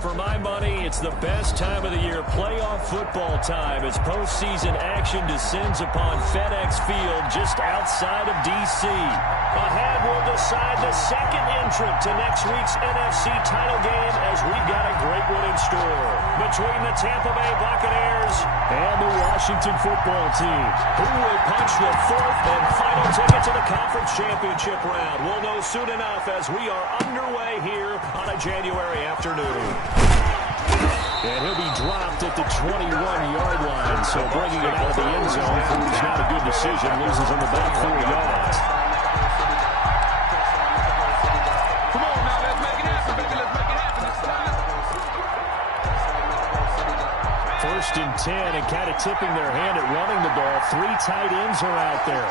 For my money, it's the best time of the year, playoff football time, as postseason action descends upon FedEx Field just outside of D.C. Ahead, we'll decide the second entrant to next week's NFC title game, as we've got a great one in store between the Tampa Bay Buccaneers and the Washington football team. Who will punch the fourth and final ticket to the conference championship round? We'll know soon enough as we are underway here on a January afternoon. And he'll be dropped at the 21-yard line, so bringing it out of the end zone proves not a good decision. Loses him about 4 yards. Come on now, let's make it happen, baby. Let's make it happen. First and 10, and kind of tipping their hand at running the ball. 3 tight ends are out there.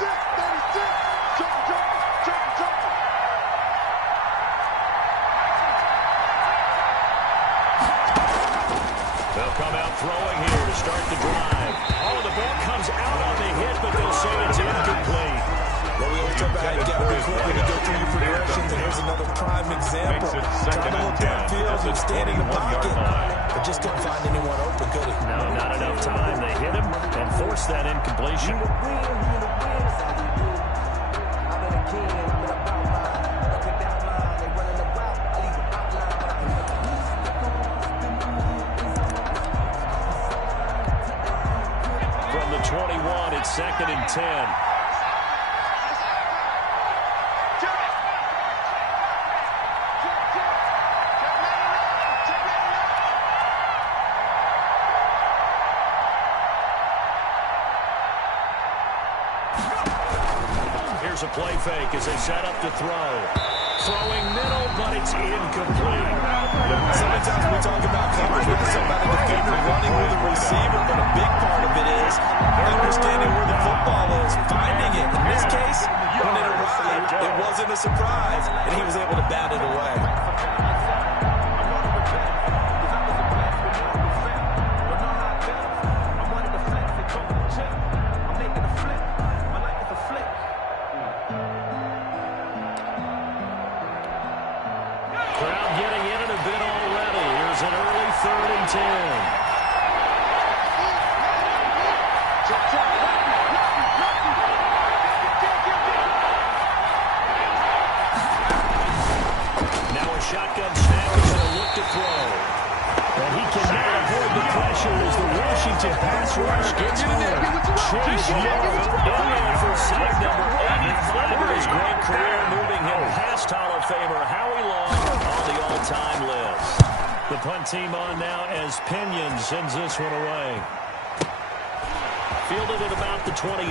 Come out throwing here to start the drive. Oh, the ball comes out on the hit, but they'll say it's incomplete. Well, we always talk about how you got to be quick when you go through your progressions, and here's another prime example. Trying to look downfield and stand in the pocket, but just couldn't find anyone open, could he? No, not enough time. They hit him and forced that incompletion. From the 21, it's 2nd and 10. Here's a play fake as they set up to throw. Throwing middle, but it's incomplete. Sometimes we talk about coverage, we talk about the defender running with a receiver, but a big part of it is understanding where the football is, finding it. In this case, when it arrived, it wasn't a surprise, and he was able to bat it away. Shotgun snap is going to look to throw. And he cannot avoid the pressure as the Washington pass rush gets home. Chase Young in there for sack number 85 of his great career, moving him past Hall of Famer Howie Long on the all-time list. The punt team on now as Pinion sends this one away. Fielded at about the 28.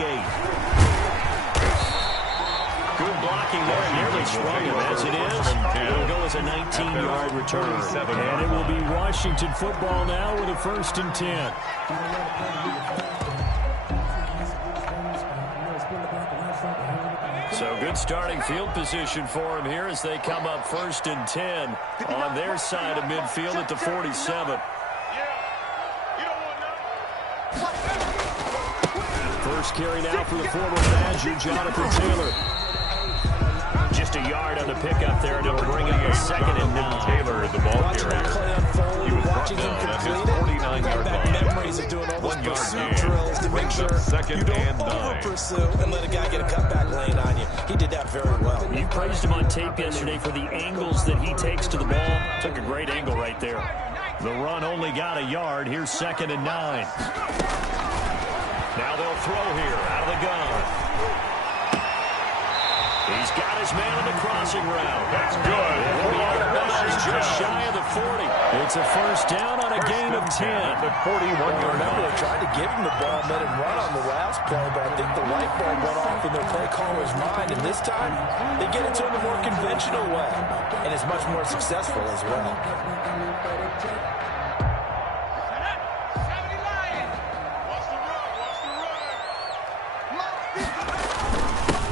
Good blocking there, nearly sprung him. As it is, it will go as a 19-yard return. And it will be Washington football now with a 1st and 10. So good starting field position for him here as they come up 1st and 10 on their side of midfield at the 47. First carry now for the former Badger, Jonathan Taylor. Just a yard on the pickup there, and it'll bring up a 2nd and 9. Taylor, the ball carrier. He was brought down at his 49-yard line. Memories of doing all those pursuit drills to make sure you don't over-pursue and let a guy get a cutback lane on you. He did that very well. You praised him on tape yesterday for the angles that he takes to the ball. Took a great angle right there. The run only got a yard. Here's 2nd and 9. Now they'll throw here out of the gun. He's got his man on the crossing route. That's good. He's just shy of the 40. It's a 1st down on a gain of 10. The 41-yard number. They tried to give him the ball and let him run on the last play, but I think the light bulb went off in their play caller's mind. And this time, they get it to him a more conventional way. And it's much more successful as well.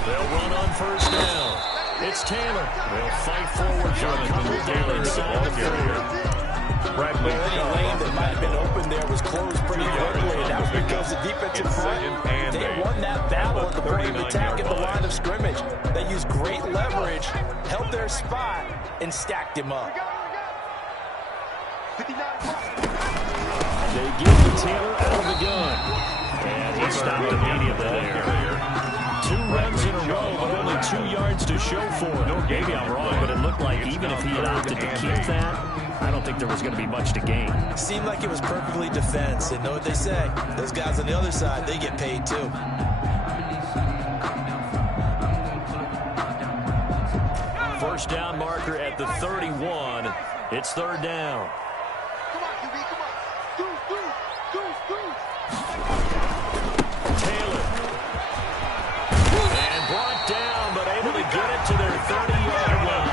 They'll run on 1st down. It's Taylor. They'll fight forward from it. Down inside the 30. Bradley, any lane that might have been open there was closed pretty quickly, and that was because the defensive front, they won that battle at the point of attack at the line of scrimmage. They used great leverage, held their spot, and stacked him up. They give the Taylor out of the gun. And he stopped immediately there. 2 runs in a row, but only 2 yards to show for it. Maybe I'm wrong, but it looked like even if he had opted to keep that, I don't think there was going to be much to gain. Seemed like it was perfectly defense. And know what they say? Those guys on the other side, they get paid too. First down marker at the 31. It's 3rd down. Come on, QB, come on. Do. Taylor. And brought down, but able to get it to their 30-yard line.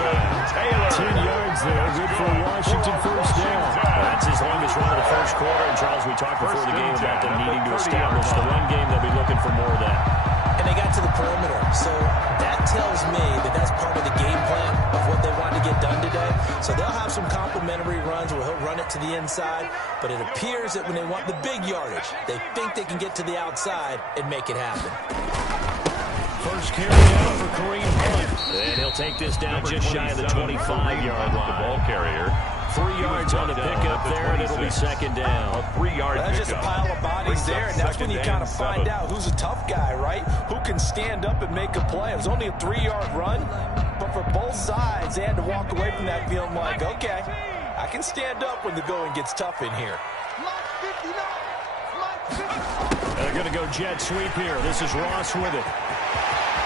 10 yards there, good for a Washington first down. That's his longest run of the first quarter. And Charles, we talked before the game about them needing to establish the run game. They'll be looking for more of that. And they got to the perimeter. So that tells me that that's part of the game plan of what they want to get done today. So they'll have some complimentary runs where he'll run it to the inside. But it appears that when they want the big yardage, they think they can get to the outside and make it happen. First carry down for Kareem Hunt. And he'll take this down just shy of the 25-yard line. The ball carrier. 3 yards on the pickup there, and it'll be 2nd down. A 3-yard That's just a pile of bodies there, and that's when you kind of find out who's a tough guy, right? Who can stand up and make a play. It was only a 3-yard run, but for both sides, they had to walk away from that feeling like, okay, I can stand up when the going gets tough in here. They're going to go jet sweep here. This is Ross with it.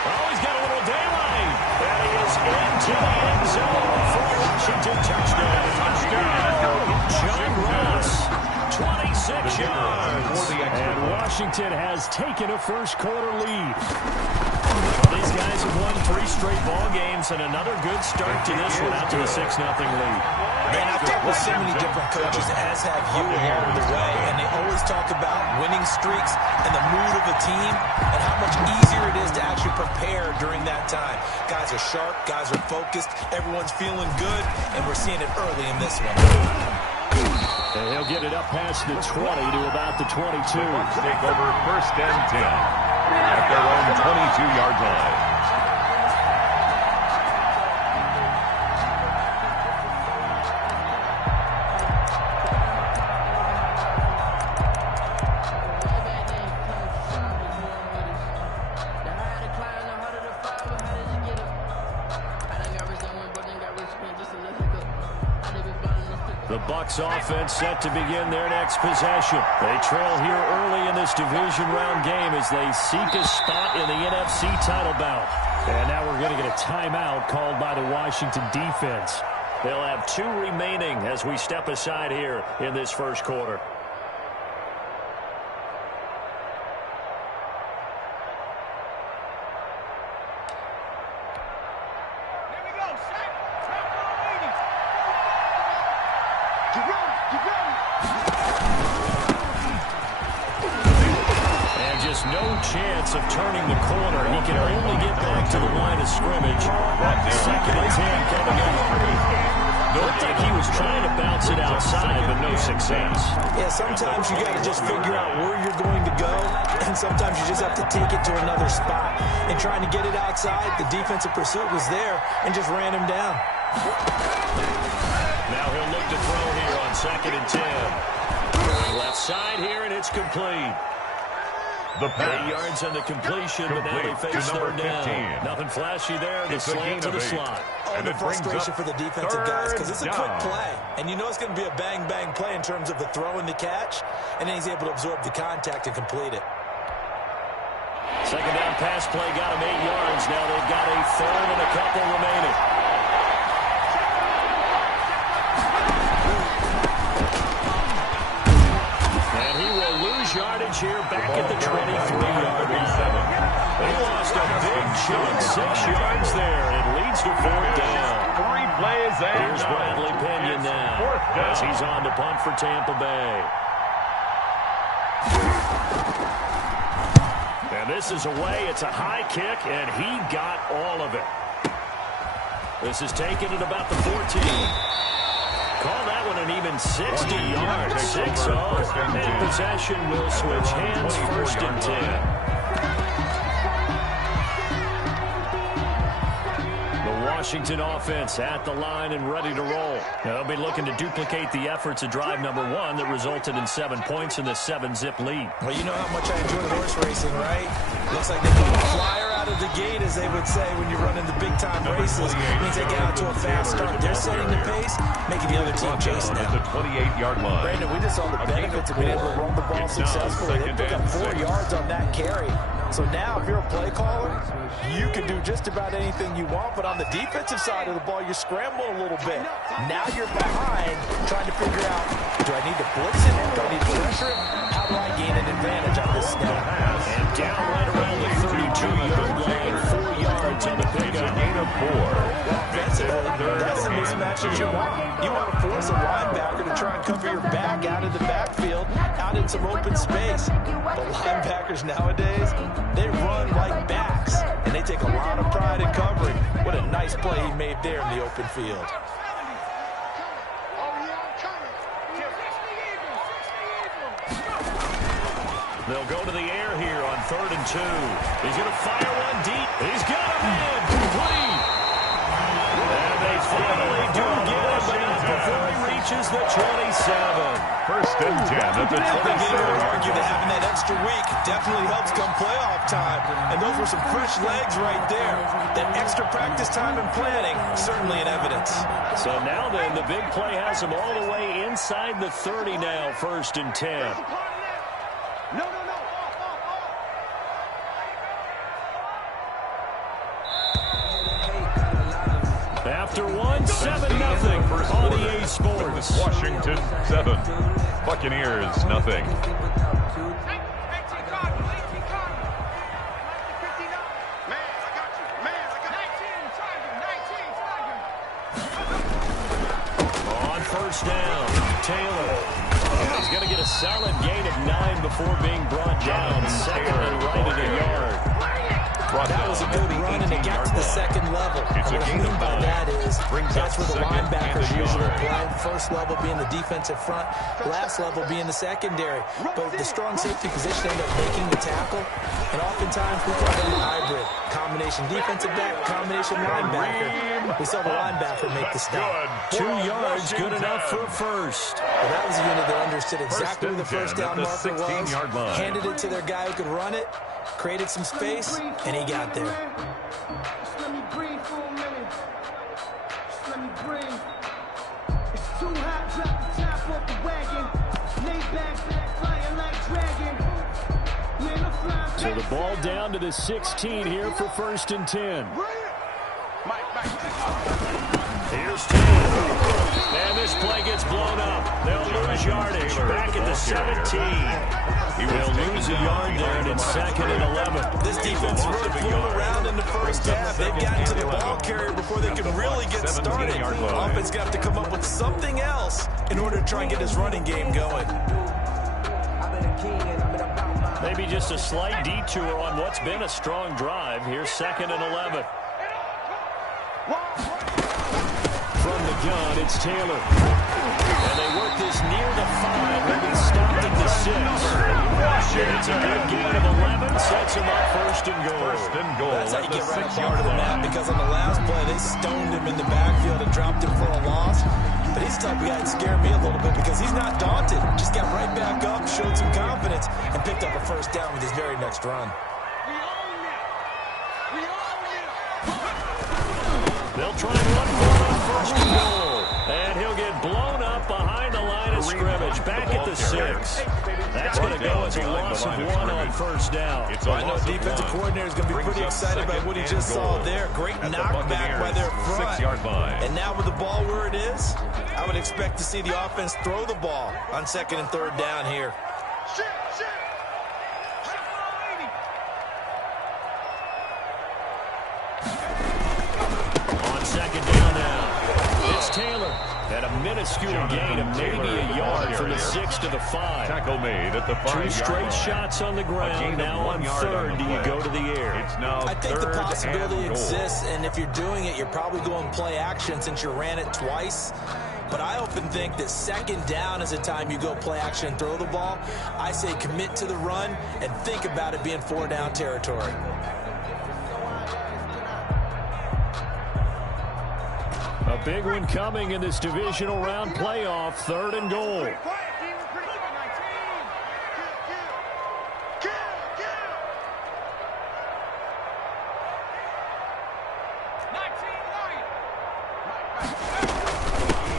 Oh, he's got a little daylight. And he is into the end zone for a Washington touchdown. John Ross, 26 yards. And Washington has taken a first-quarter lead. Well, these guys have won 3 straight ball games, and another good start to this one out to the 6-0 lead. Man, I've talked with so many different coaches, as have you along the way, and they always talk about winning streaks and the mood of a team and how much easier it is to actually prepare during that time. Guys are sharp, guys are focused, everyone's feeling good, and we're seeing it early in this one. And he'll get it up past the 20 to about the 22. Take over 1st and 10 at their own 22-yard line. The Bucs offense set to begin their next possession. They trail here early in this division round game as they seek a spot in the NFC title bout. And now we're going to get a timeout called by the Washington defense. They'll have 2 remaining as we step aside here in this first quarter. And just no chance of turning the corner. He can only get back to the line of scrimmage. 2nd and 10 coming up. Looked like he was trying to bounce it outside, but no success. Yeah, sometimes you got to just figure out where you're going to go, and sometimes you just have to take it to another spot. And trying to get it outside, the defensive pursuit was there and just ran him down. Now he'll look to throw here on 2nd and 10. Left side here, and it's complete. The 8 yards on the completion, but now they face 3rd down. Nothing flashy there. The slant to the slot. Oh, the frustration for the defensive guys, because it's a quick play. And you know it's going to be a bang-bang play in terms of the throw and the catch, and then he's able to absorb the contact and complete it. 2nd down pass play got him 8 yards. Now they've got a 3rd and a couple remaining. And he will lose yardage here back at the 23-yard line. They lost a big chunk, 6 yards there, and it leads to 4th down. 3 plays and here's Bradley Pinion now as he's on to punt for Tampa Bay. And this is away. It's a high kick, and he got all of it. This is taken at about the 14. Call that one an even 60 yards. 6-0. And possession will switch hands. 1st and 10. The Washington offense at the line and ready to roll. They'll be looking to duplicate the efforts of drive number 1 that resulted in 7 points in the 7-zip lead. Well, you know how much I enjoy horse racing, right? Looks like they put a flyer out of the gate, as they would say when you're running the big-time races. It means they get out to a fast start. They're setting the pace, making the other team chase now. At the 28-yard line. Brandon, we just saw the benefits of being able to run the ball successfully. They picked up 4 yards on that carry. So now, if you're a play caller, you can do just about anything you want, but on the defensive side of the ball, you're scrambling a little bit. Now you're behind, trying to figure out, do I need to blitz it? Do I need to pressure it? How do I gain an advantage on this snap? And down right around the 32-yard line, 4 yards on the pickup. Gain of 4. That's the mismatches you want. You want to force a linebacker to try and cover your back out of the backfield, out in some open space. The linebackers nowadays, they run like backs, and they take a lot of pride in covering. What a nice play he made there in the open field. They'll go to the air here on 3rd and 2. He's going to fire one deep. He's got him in. Complete. And they finally do get him, but not before he reaches the 27. First and 10 at the 27. I argue that having that extra week definitely helps come playoff time. And those were some fresh legs right there. That extra practice time and planning, certainly in evidence. So now then, the big play has him all the way inside the 30 now, 1st and 10. After 1, 7-0 on EA Sports. Washington 7. Buccaneers nothing. On 1st down, Taylor. He's going to get a solid gain of 9 before being brought down. 2nd and right at a yard. That was a good run, and it got to the 2nd level. It's a gain of 9. By that is, that's where the linebackers usually yard. play. First level being the defensive front, last level being the secondary. But the strong safety position ended up making the tackle, and oftentimes we call that a hybrid. Combination defensive back, combination linebacker. We saw the linebacker make the stop. 2 yards, good enough for a first. Well, that was a unit that understood exactly where the first down marker was, 16-yard line. handed it to their guy who could run it, created some space, and he got there. Just let me breathe for a minute. Just let me breathe. It's too hot, drop the top off the wagon. Lay back, fire like dragon. Man, I'm flying. So the ball down to the 16 here for 1st and 10. Here's Taylor. And this play gets blown up. They'll lose yardage. Back at the 17. They'll lose a yard there, and it's 2nd and 11. This defense really flew around in the first half. They've gotten to the ball carrier before they can really get started. Offense got to come up with something else in order to try and get his running game going. Maybe just a slight detour on what's been a strong drive. Here's 2nd and 11. From the gun, it's Taylor. And they work this near the 5. They'll be stopped at the 6. It's a good gain of 11. Sets him up 1st and goal. 1st and goal. That's how you get right up onto the map, because on the last play, they stoned him in the backfield and dropped him for a loss. But he's the type of guy that scared me a little bit, because he's not daunted. Just got right back up, showed some confidence, and picked up a first down with his very next run. They'll try and run for it on 1st and goal. And he'll get blown up behind the line of scrimmage. Back at the 6. That's going to go as a loss of 1 on 1st down. I know defensive coordinator is going to be pretty excited about what he just saw there. Great knockback by their front. 6-yard line. And now with the ball where it is, I would expect to see the offense throw the ball on 2nd and 3rd down here. On 2nd down now, it's Taylor. At a minuscule gain of maybe a yard from the 6 to the 5. Tackle made at the 5-yard 2 straight line. shots on the ground. Now on 3rd, do you go to the air? It's now I think the 3rd possibility and goal. exists, and if you're doing it, you're probably going play action since you ran it twice. But I often think that 2nd down is the time you go play action and throw the ball. I say commit to the run and think about it being 4-down territory. A big one coming in this divisional round playoff, 3rd and goal.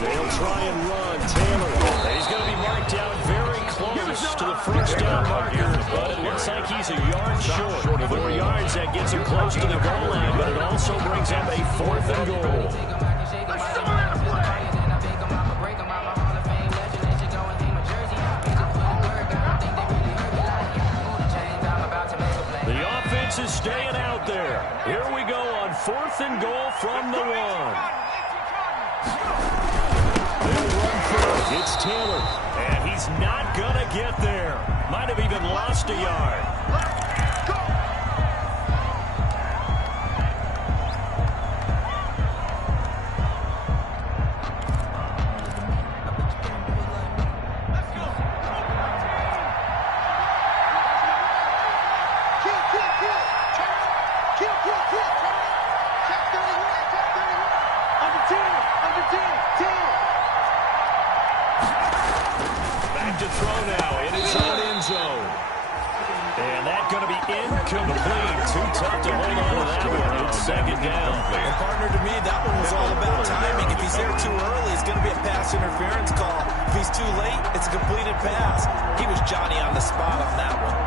They'll try and run. Taylor, he's going to be marked down very close to the first down marker, but it looks like he's a yard short. 4 yards, that gets him close to the goal line, but it also brings up a 4th and goal. The offense is staying out there. Here we go on 4th and goal from the 1. It's Taylor, and he's not going to get there. Might have even lost a yard. To throw now in his own end zone. And that's going to be incomplete. Too tough to hold on to that one. It's 2nd down. And partner, to me, that one was all about timing. If he's there too early, it's going to be a pass interference call. If he's too late, it's a completed pass. He was Johnny on the spot on that one.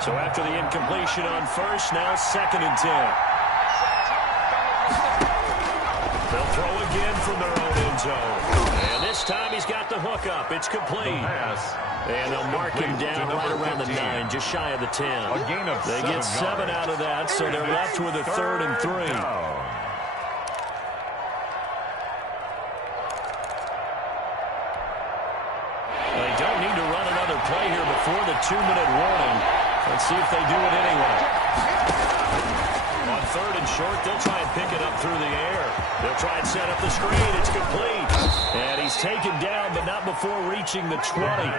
So after the incompletion on first, now 2nd and 10. They'll throw again from their own end zone. And this time he's got the hook up. It's complete. And they'll mark him down right around the 9, just shy of the 10. They get 7 out of that, so they're left with a 3rd and 3. They don't need to run another play here before the 2-minute warning. Let's see if they do it anyway. On 3rd and short, they'll try and pick it up through the air. They'll try and set up the screen. It's complete. And he's taken down, but not before reaching the 20.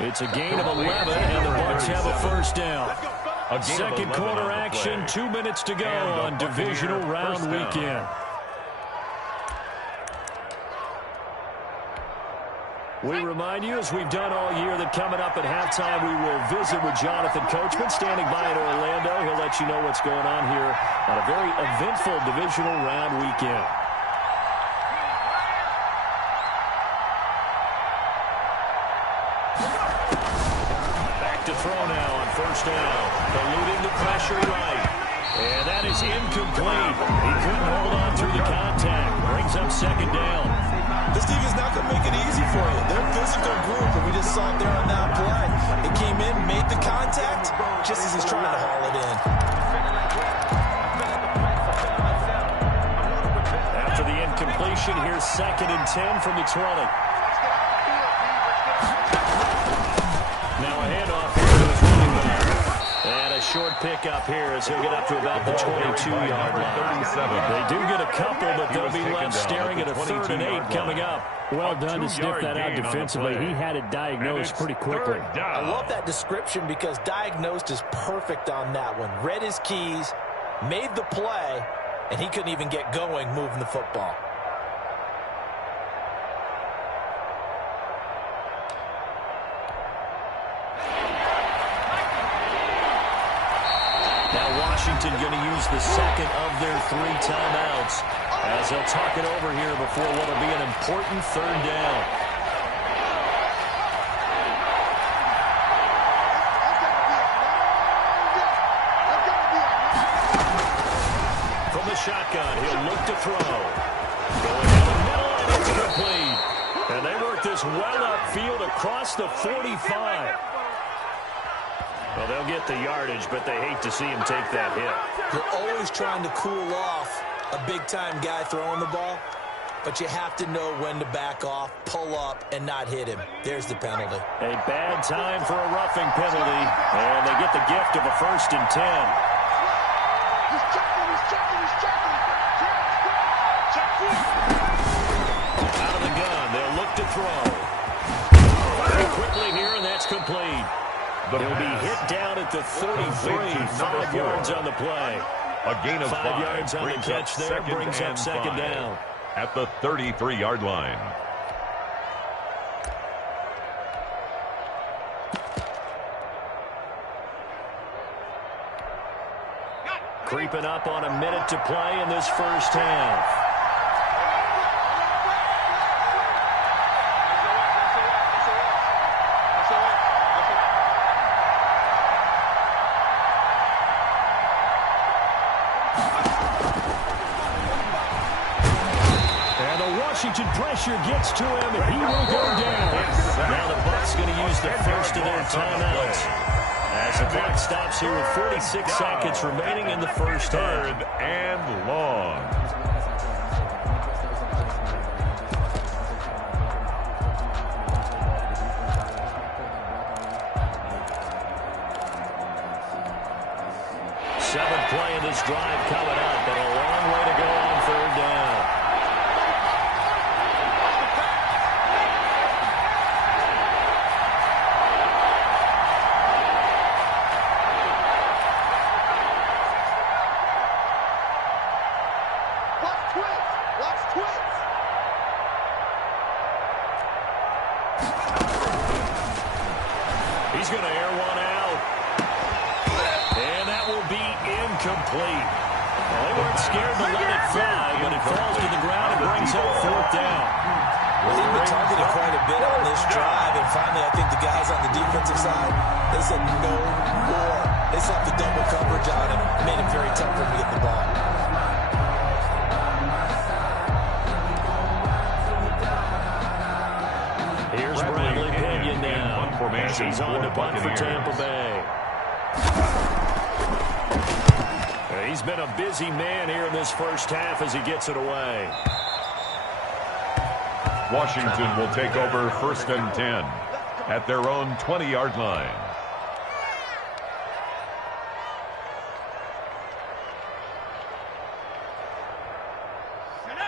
It's a gain of 11, and the Bucs have a 1st down. 2nd quarter action, 2 minutes to go on divisional round weekend. We remind you, as we've done all year, that coming up at halftime, we will visit with Jonathan Coachman, standing by in Orlando. He'll let you know what's going on here on a very eventful divisional round weekend. Back to throw now on 1st down. Eluding the pressure right. And that is incomplete. He couldn't hold on through the contact. Brings up 2nd down. This team is not going to make it easy for you. They're a physical group, and we just saw it there on that play. It came in, made the contact, just as he's trying to haul it in. After the incompletion, here's 2nd and 10 from the 20. Now a handoff here to his running back. And a short pickup here as he'll get up to about the 22-yard line. They do get a couple, but they'll be left staring at a 3rd and 8 coming up. Well done to sniff that out defensively. He had it diagnosed pretty quickly. I love that description because diagnosed is perfect on that one. Read his keys, made the play, and he couldn't even get going moving the football. Washington going to use the 2nd of their 3 timeouts as they'll talk it over here before what will be an important 3rd down. From the shotgun, he'll look to throw. Going down the middle, and it's complete. And they work this well upfield across the 45. Well, they'll get the yardage, but they hate to see him take that hit. You're always trying to cool off a big-time guy throwing the ball. but you have to know when to back off, pull up, and not hit him. There's the penalty. A bad time for a roughing penalty, and they get the gift of a 1st and 10. He's checking. Out of the gun, they'll look to throw. Very quickly here, and that's complete. He'll be hit down at the 33, 5 yards on the play. A gain of 5 yards on the catch there, brings up 2nd down. At the 33-yard line. Creeping up on a minute to play in this first half. Washington pressure gets to him, and he will go down. Now the Bucs going to use the first of their timeouts. As the clock stops here with 46 seconds remaining in the first half. 3rd and long. Seventh play of this drive coming up, but a long way to go on 3rd down. He's going to air one out. And that will be incomplete. Well, they weren't scared to let it fly, but it falls to the ground and brings up 4th down. Well, he's been targeted quite a bit on this drive, and finally I think the guys on the defensive side, they said no more. They slapped the double coverage on him. It made it very tough for him to get the ball. Here's Bradley Pinion now. As he's on to punt for Tampa Bay. He's been a busy man here in this first half as he gets it away. Washington will take over 1st and 10 at their own 20-yard line.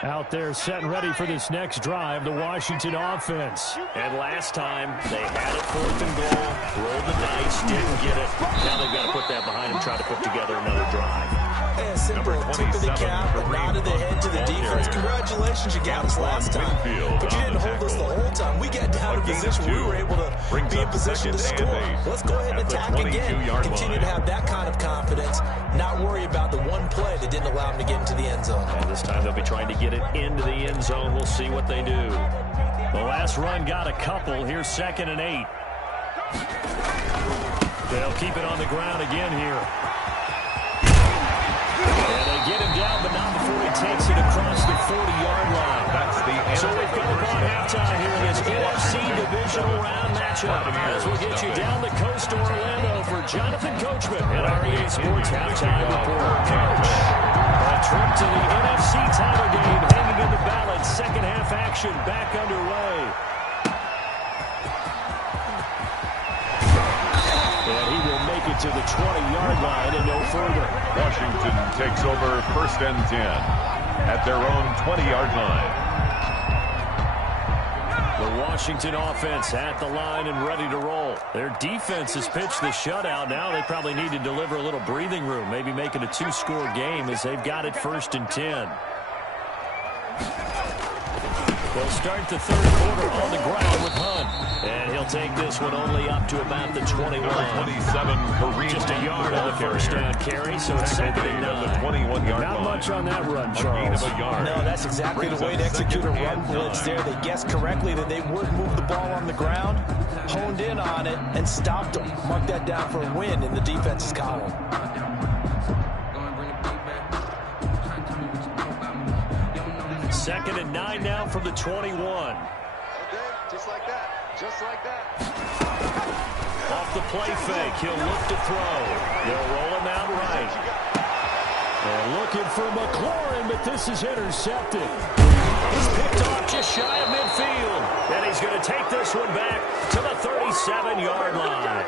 Out there set and ready for this next drive, the Washington offense. And last time, they had it 4th and goal, rolled the dice, didn't get it. Now they've got to put that behind them, try to put together another drive. A simple tip of the cap, a nod of the head to the defense. Congratulations, you got us last time. But you didn't hold us the whole time. We got down to position. We were able to be in position to score. Let's go ahead and attack again. Continue to have that kind of confidence. Not worry about the one play that didn't allow them to get into the end zone. And this time they'll be trying to get it into the end zone. We'll see what they do. The last run got a couple. Here's 2nd and 8. They'll keep it on the ground again here. And they get him down, but not before he takes it across the 40-yard line. That's the end. So we've come upon halftime here in this NFC Divisional Round matchup. As we'll get you down the coast to Orlando for Jonathan Coachman at our EA Sports Halftime Report. Coach, a trip to the NFC title game hanging in the balance. Second half action back underway. And he will make it to the 20-yard line and no further. Washington takes over 1st and 10 at their own 20-yard line. The Washington offense at the line and ready to roll. Their defense has pitched the shutout. Now they probably need to deliver a little breathing room, maybe make it a 2-score game as they've got it 1st and 10. They'll start the 3rd quarter on the ground with Hunt. And he'll take this one only up to about the 21. 27, Kareem. Just a yard on the first down carry, so it's 2nd and 9. The 21-yard Not line. much on that run, Gain Charles. of a yard. No, that's exactly the way to execute a run blitz there. They guessed correctly that they would move the ball on the ground, honed in on it, and stopped them. Mark that down for a win in the defense's column. 2nd and 9 now from the 21. Okay, just like that. Just like that. Off the play fake, he'll look to throw. They'll roll him out right. And looking for McLaurin, but this is intercepted. He's picked off just shy of midfield. And he's going to take this one back to the 37-yard line.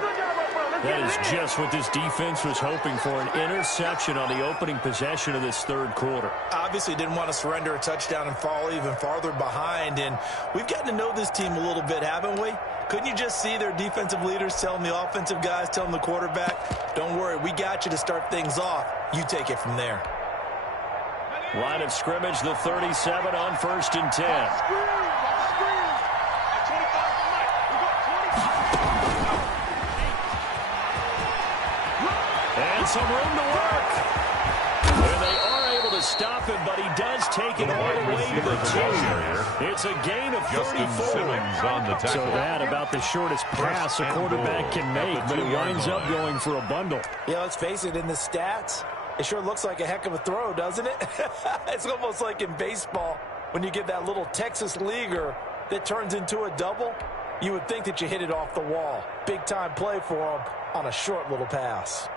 That is just what this defense was hoping for, an interception on the opening possession of this third quarter. Obviously didn't want to surrender a touchdown and fall even farther behind. And we've gotten to know this team a little bit, haven't we? Couldn't you just see their defensive leaders telling the offensive guys, telling the quarterback, don't worry, we got you to start things off. You take it from there. Line of scrimmage, the 37 on 1st and 10. And some room to work. And they are able to stop him, but he does take it all the way to the 2. It's a gain of 34. On the tackle. So that about the shortest pass a quarterback can make, but it winds up going for a bundle. Yeah, let's face it, in the stats, it sure looks like a heck of a throw, doesn't it? It's almost like in baseball when you get that little Texas leaguer that turns into a double. You would think that you hit it off the wall. Big-time play for him on a short little pass.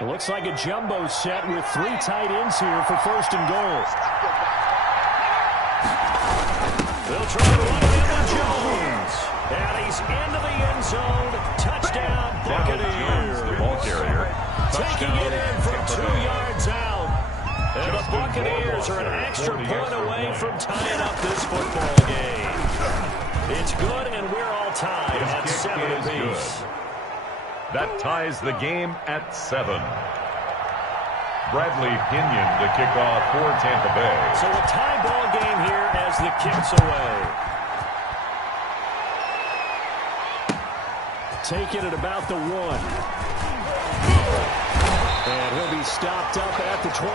It looks like a jumbo set with 3 tight ends here for 1st and goal. They'll try to run it into Jones. And he's into the end zone. Touchdown, Buccaneers. The ball carrier. Taking it in from 2 yards out. And the Buccaneers are an extra point away from tying up this football game. It's good, and we're all tied at 7 apiece. That ties the game at 7. Bradley Pinion to kick off for Tampa Bay. So a tie ball game here as the kick's away. Take it at about the 1. And he'll be stopped up at the 25.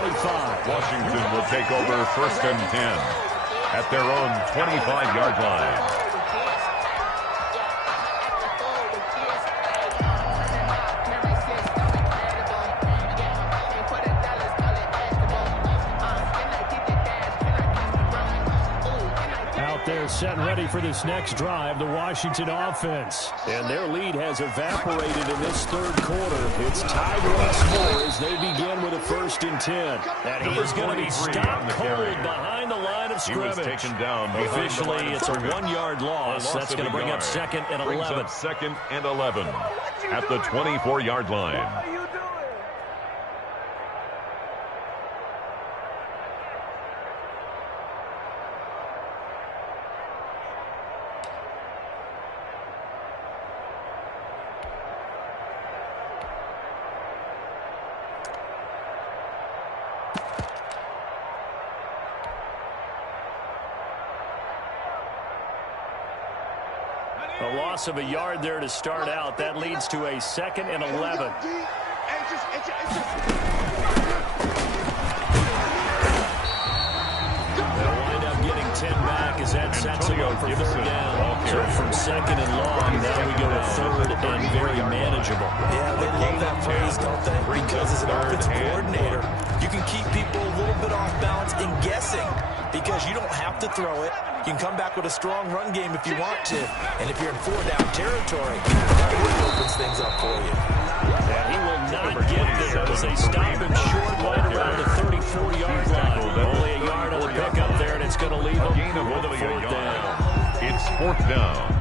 Washington will take over 1st and 10 at their own 25-yard line. They're set and ready for this next drive, the Washington offense. And their lead has evaporated in this third quarter. It's tied once more as they begin with a 1st and 10. And he is going to be stopped cold behind the line of scrimmage. He was taken down. Officially, it's a 1-yard loss. That's going to bring up 2nd and 11. Brings up 2nd and 11 at the 24-yard line. A loss of a yard there to start out. That leads to a 2nd and 11. They'll wind up getting 10 back as that sets them up for 3rd down. So from 2nd and long, now we go to 3rd and very manageable. Yeah, they love that phrase, don't they? Because as an offensive coordinator, you can keep people a little bit off balance and guessing because you don't have to throw it. You can come back with a strong run game if you want to. And if you're in 4-down territory, that really opens things up for you. And he will not get there as they stop him short right around the 34-yard line. Only a yard on the pickup there, and it's going to leave him with a 4th down. It's 4th down.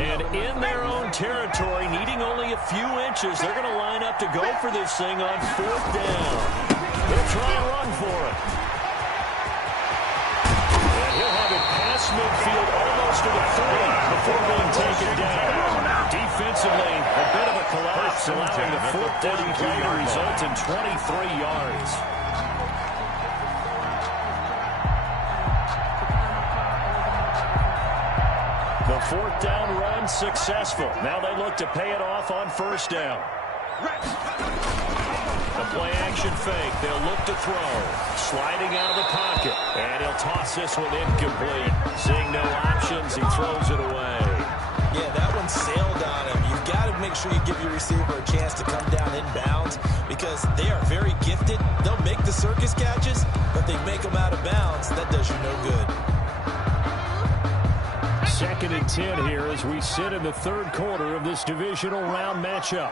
And in their own territory, needing only a few inches, they're going to line up to go for this thing on 4th down. They'll try and run for it. And he'll have it past midfield almost to the 30 before being taken down. Defensively, a bit of a collapse, allowing the 4th down play to result in 23 yards. The 4th down run successful. Now they look to pay it off on 1st down. A play-action fake. They'll look to throw. Sliding out of the pocket. And he'll toss this one incomplete. Seeing no options, he throws it away. Yeah, that one sailed on him. You've got to make sure you give your receiver a chance to come down inbounds because they are very gifted. They'll make the circus catches, but they make them out of bounds. That does you no good. 2nd and 10 here as we sit in the third quarter of this divisional round matchup.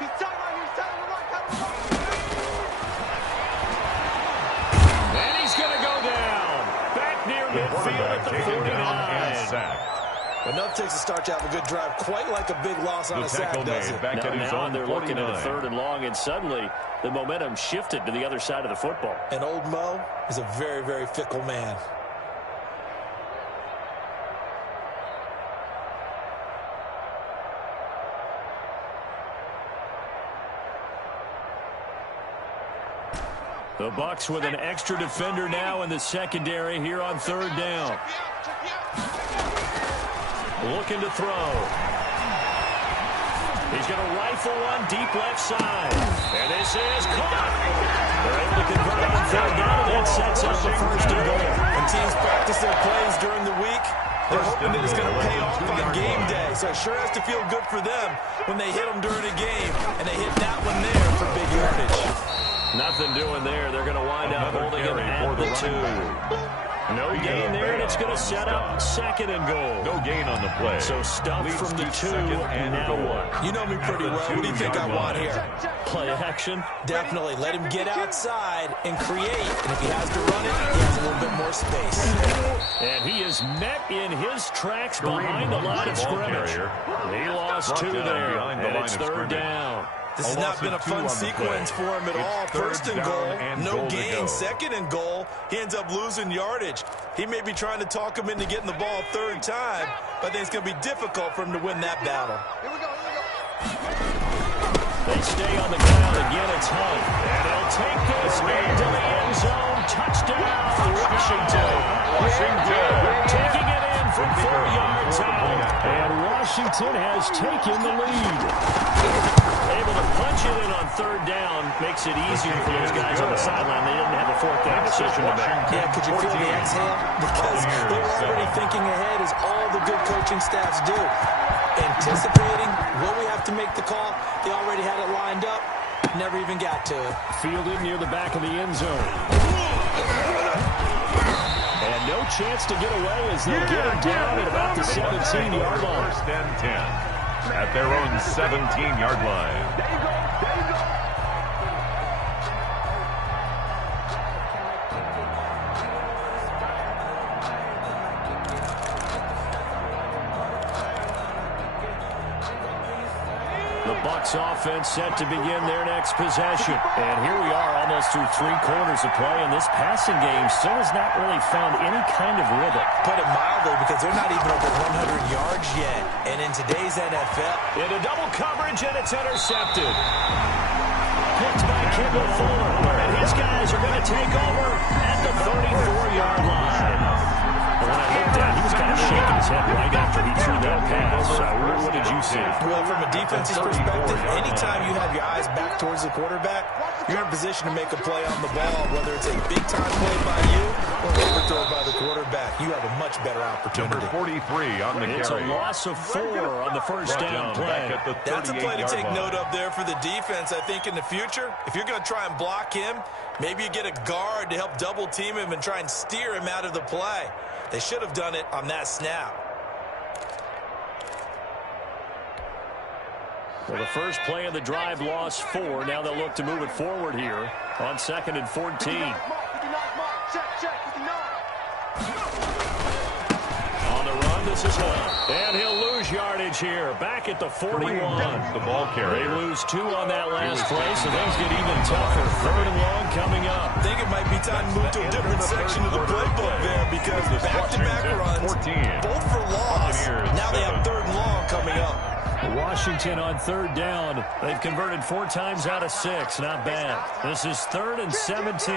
And he's going to go down. Back near midfield at the 49. Enough takes to start to have a good drive, quite like a big loss on a sack, does it? Now they're looking at a 3rd and long, and suddenly the momentum shifted to the other side of the football. And old Mo is a very, very fickle man. The Bucs with an extra defender now in the secondary here on 3rd down. Looking to throw. He's going to rifle one deep left side. And this is caught. They're able to convert on 3rd down, and that sets up the 1st and goal. When teams practice their plays during the week, they're hoping that it's going to pay off on game day. So it sure has to feel good for them when they hit them during a game, and they hit that one there for big yardage. Nothing doing there. They're going to wind up holding him at the 2. No gain there, and it's going to set up 2nd and goal. No gain on the play. So stuff from the 2, and now what? You know me pretty well. What do you think I want here? Play action? Definitely. Let him get outside and create. And if he has to run it, he has a little bit more space. And he is met in his tracks behind the line of scrimmage. He lost 2 there, and it's 3rd down. This has not been a fun sequence for him at all. 1st and goal, no gain. 2nd and goal, he ends up losing yardage. He may be trying to talk him into getting the ball 3rd time, but I think it's going to be difficult for him to win that battle. They stay on the ground again. It's Hunt. And he'll take this into the end zone. Touchdown, Washington. Taking it in from 4 yards out. And Washington has taken the lead. Able to punch it in on 3rd down makes it easier for those guys on the sideline. They didn't have a 4th down decision to make. Yeah, could you feel the exhale? Because they were already thinking ahead, as all the good coaching staffs do. Anticipating, will we have to make the call? They already had it lined up. Never even got to it. Fielded near the back of the end zone. And no chance to get away as they'll get him down at about the 17-yard line. 1st and 10 at their own 17-yard line. The Bucs offense set to begin their next possession. And here we are almost through 3 quarters of play, and this passing game still has not really found any kind of rhythm. Put it mildly, because they're not even over 100 yards yet. And in today's NFL, into double coverage, and it's intercepted. Picked by Kendall Fuller, and his guys are going to take over at the 34-yard line. When I looked down, he was kind of shaking his head right after he threw that pass. What did you see? Well, from a defensive perspective, anytime you have your eyes back towards the quarterback, you're in a position to make a play on the ball, whether it's a big-time play by you or an overthrow by the quarterback. You have a much better opportunity. Number 43 on the carry. It's a loss of 4 on the 1st down play. That's a play to take note of there for the defense. I think in the future, if you're going to try and block him, maybe you get a guard to help double-team him and try and steer him out of the play. They should have done it on that snap. Well, the first play of the drive lost 4. Now they'll look to move it forward here on 2nd and 14. On the run, this is Hunt. And he'll lose yardage here. Back at the 41. The ball carrier. They lose 2 on that last play, so things get even tougher. 3rd and long coming up. I think it might be time to move to a different section of the playbook there, because back-to-back runs, both for loss. Now they have 3rd and long coming up. Washington on 3rd down. They've converted 4 times out of 6. Not bad. This is 3rd and 17.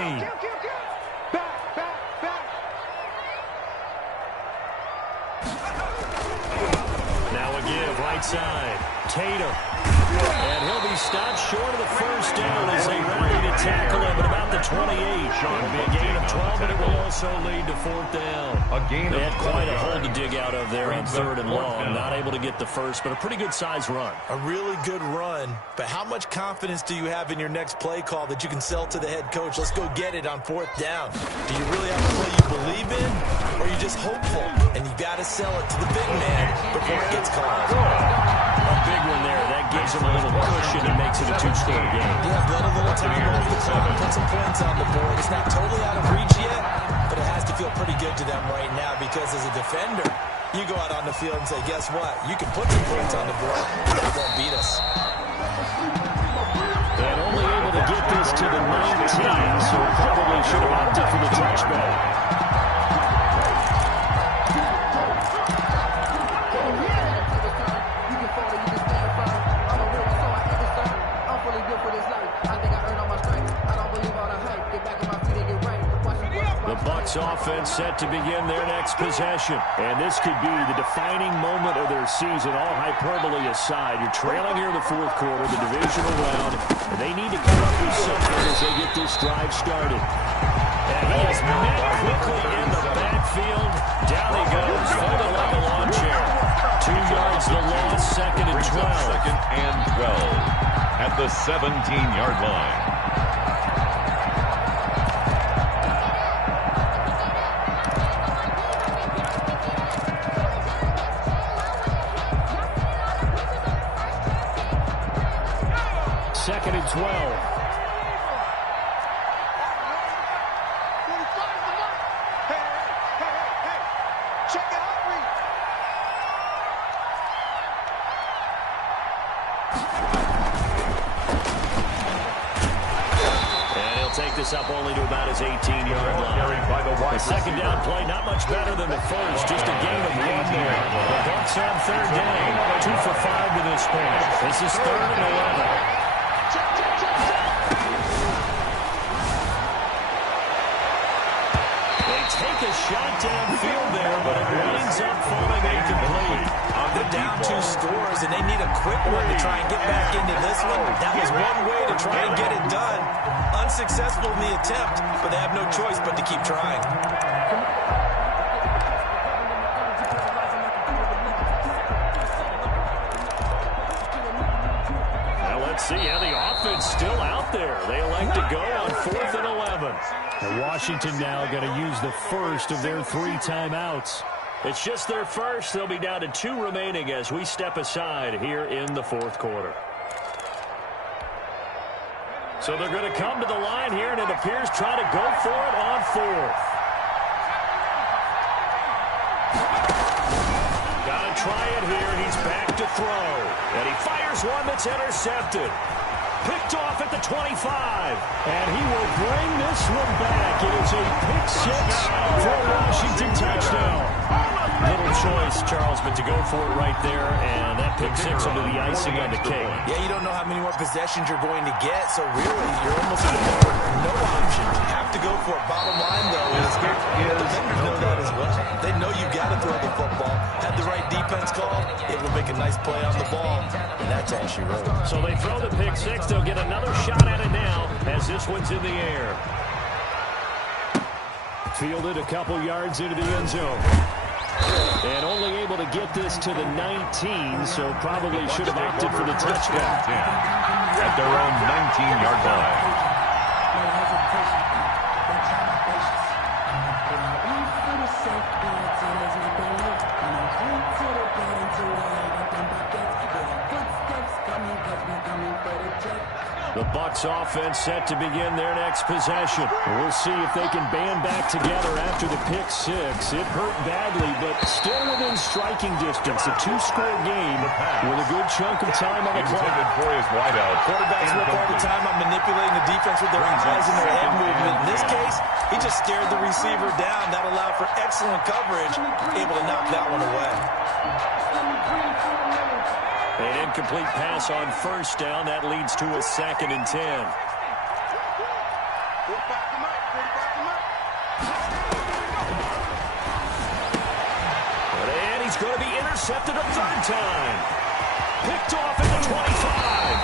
Now a give, right side. Tatum. And he'll be he stops short of the first down as they rally to tackle him at about the 28. A gain of 12, but it will also lead to fourth down. They had quite a hole to dig out of there on third and long. Not able to get the first, but a pretty good-sized run. A really good run, but how much confidence do you have in your next play call that you can sell to the head coach? Let's go get it on fourth down. Do you really have a play you believe in, or are you just hopeful? And you got to sell it to the big man before it gets called. A big one there. That gives him a little cushion and makes it a two-score game. Yeah, let a little time over the clock, put some points on the board. It's not totally out of reach yet, but it has to feel pretty good to them right now because as a defender, you go out on the field and say, guess what? You can put some points on the board. That won't beat us. And only able to get this to the 19, so probably should have opted for the touchback. Offense set to begin their next possession. And this could be the defining moment of their season, all hyperbole aside. You're trailing here in the fourth quarter, the divisional round, and they need to come up with something as they get this drive started. And he is met quickly in the backfield. Down he goes, folded like a lawn chair. 2 yards the loss, second and 12. Second and 12 at the 17-yard line. Second and 12. And he'll take this up only to about his 18-yard line. The second down play, not much better than the first, just a gain of 1 there. The Bucs on third down, 2 for 5 to this point. This is third and 11. Take a shot downfield there, but it winds up falling incomplete. They're down 2 scores, and they need a quick one to try and get back into this one. That was one way to try and get it done. Unsuccessful in the attempt, but they have no choice but to keep trying. Now let's see how the offense still out there. They elect to go on 4th and 11. And Washington now going to use the first of their 3 timeouts. It's just their first. They'll be down to 2 remaining as we step aside here in the fourth quarter. So they're going to come to the line here, and it appears try to go for it on 4th. Got to try it here. He's back to throw. And he fires one that's intercepted. Picked off at the 25. And he will bring this one back. It is a pick 6 for a Washington touchdown. Little choice, Charles, but to go for it right there, and that pick 6 will be the icing on the cake. Yeah, you don't know how many more possessions you're going to get, so really, you're almost no option. You have to go for it. Bottom line, though, is the defenders know that as well. They know you've got to throw the football. Had the right defense call, able to make a nice play on the ball, and that's all she wrote. So they throw the pick 6. They'll get another shot at it now as this one's in the air. Fielded a couple yards into the end zone. And only able to get this to the 19, so probably should have opted for the touchdown. At their own 19-yard line. The Bucs offense set to begin their next possession. We'll see if they can band back together after the pick 6. It hurt badly, but still within striking distance. A 2-score game with a good chunk of time on the clock. For his wideout. Quarterbacks work all the time on manipulating the defense with their eyes and their head movement. In this case, he just stared the receiver down. That allowed for excellent coverage, able to knock that one away. An incomplete pass on first down. That leads to a 2nd and 10. And he's going to be intercepted a 3rd time. Picked off at the 25.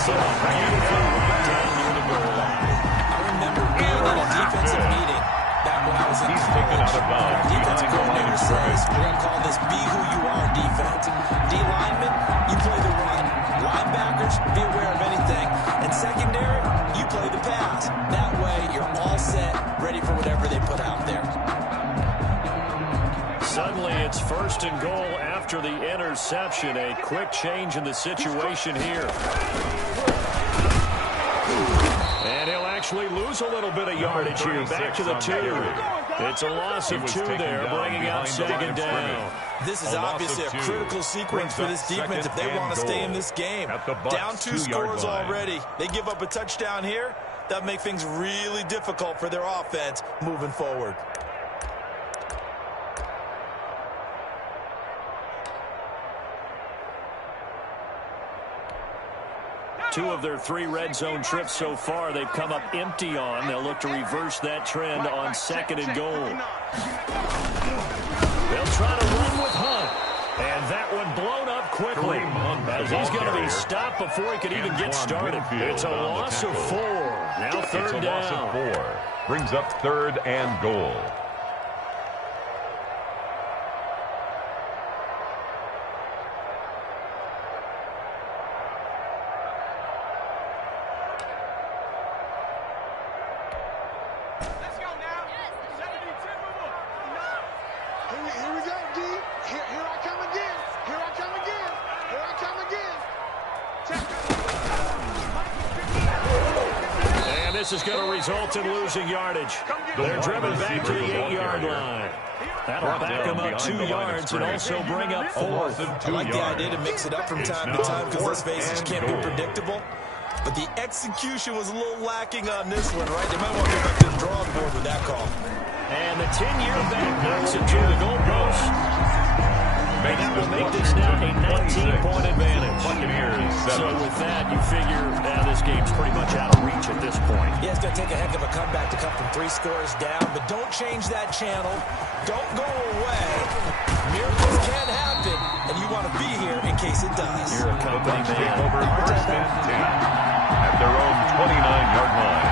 That's a beautiful run down near the goal line. I remember being in a defensive meeting back when I was in college. Our defense coordinator says, we're going to call this be who you are defense. D linemen, you play the run. Linebackers, be aware of anything. And secondary, you play the pass. That way, you're all set, ready for whatever they put out there. Suddenly, it's 1st and goal after the interception. A quick change in the situation here. And he'll actually lose a little bit of yardage here. Back to the 2. It's a loss of 2 there, bringing out 2nd down. This is obviously a critical sequence for this defense if they want to stay in this game. Down 2 scores already. They give up a touchdown here. That makes things really difficult for their offense moving forward. Two of their 3 red zone trips so far, they've come up empty on. They'll look to reverse that trend on 2nd and goal. They'll try to run with Hunt. And that one blown up quickly. As he's going to be stopped before he could even get started. It's a loss of 4. Now 3rd down. It's a loss of 4. Brings up 3rd and goal. This is going to result in losing yardage. They're driven back to the 8-yard line. That'll back them up 2 yards and also bring up 4th. I like the idea to mix it up from time to time because let's face it, you can't be predictable. But the execution was a little lacking on this one, right? They might want to go back to the drawing board with that call. And the 10-year back knocks it to the goalpost. And that will make this now a 19-point advantage. So with that, you figure this game's pretty much out of reach at this point. Yeah, it's going to take a heck of a comeback to come from 3 scores down, but don't change that channel. Don't go away. Miracles can happen, and you want to be here in case it does. You're a company man. Over 1st and 10 at their own 29-yard line.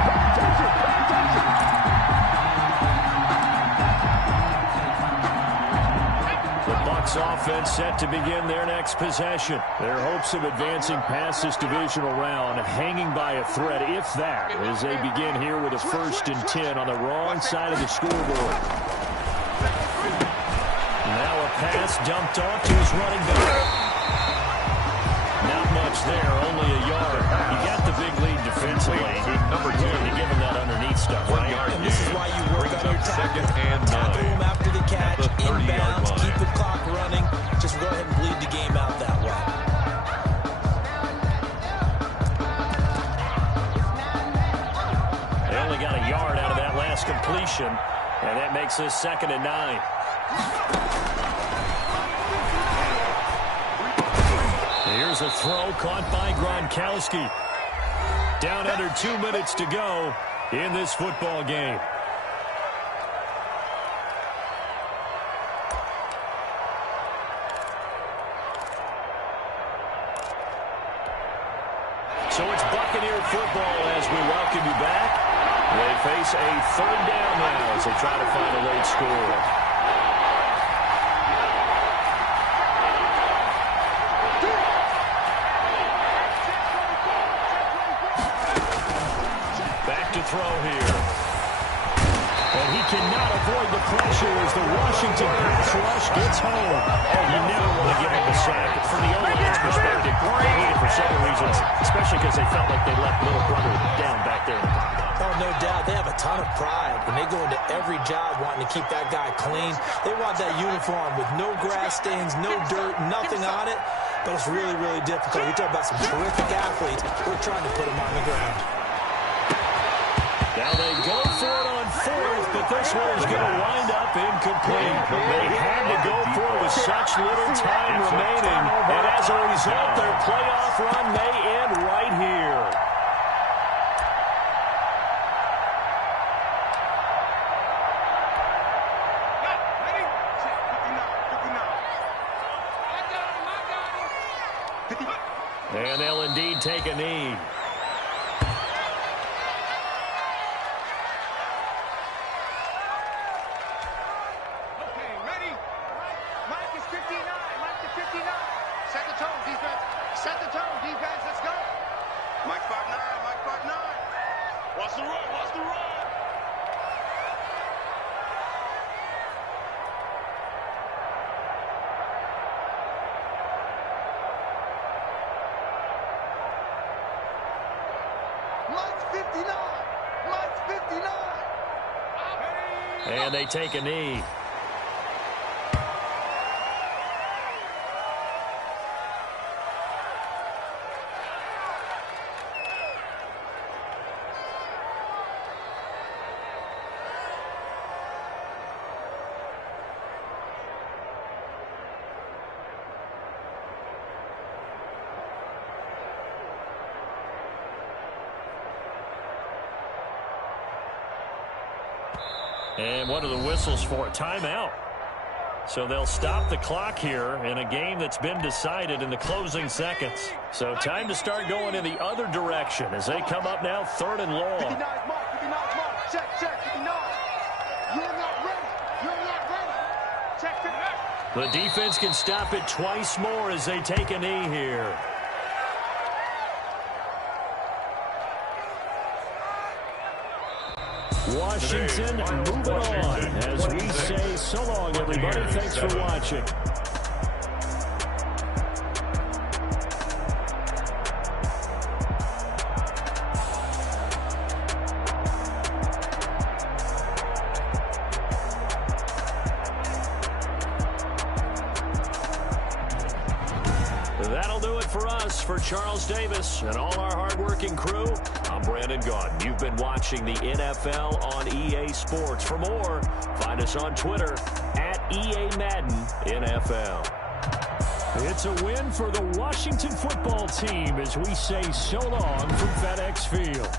Offense set to begin their next possession. Their hopes of advancing past this divisional round hanging by a thread, if that, as they begin here with a 1st and 10 on the wrong side of the scoreboard. Now a pass dumped off to his running back. Not much there, only a yard. You got the big lead defensively. Number 2 to give him that underneath stuff, right? And this is why you work on your tackle. Tackle him after the catch, inbounds, keep the clock running. Just go ahead and bleed the game out that way. They only got a yard out of that last completion, and that makes this 2nd and 9. Here's a throw caught by Gronkowski. Down under 2 minutes to go in this football game. So it's Buccaneer football as we welcome you back. They face a 3rd down now as they try to find a late score. Throw here. And he cannot avoid the pressure as the Washington pass rush gets home. Oh, you never want to give up a sack. From the O-line's perspective, they hate it for several reasons, especially because they felt like they left little brother down back there in the pocket. Oh, no doubt. They have a ton of pride. When they go into every job wanting to keep that guy clean, they want that uniform with no grass stains, no dirt, nothing on it. But it's really, really difficult. We talk about some terrific athletes. We're trying to put them on the ground. Now they go for it on 4th, but this one is going to wind up incomplete. They had to go for it with such little time remaining. And as a result, their playoff run may end right here. And they'll indeed take a knee. Okay, ready? Mike is 59. Mike is 59. Set the tone, defense. Set the tone, defense. Let's go. Mike 5'9". Mike 5'9". Watch the run. Watch the run. Mike's 59. Mike's 59. And they take a knee. And what are the whistles for? Timeout. So they'll stop the clock here in a game that's been decided in the closing seconds. So time to start going in the other direction as they come up now 3rd and long. 59 Mike. 59 Mike. Check, check. 59. You're not ready. You're not ready. Check, 59. The defense can stop it twice more as they take a knee here. Washington moving on as we say so long, everybody. Thanks for watching. That'll do it for us. For Charles Davis and all our hardworking crew, I'm Brandon Gaudin. You've been watching the NFL on EA Sports. For more, find us on Twitter at EA Madden NFL. It's a win for the Washington football team as we say so long from FedEx Field.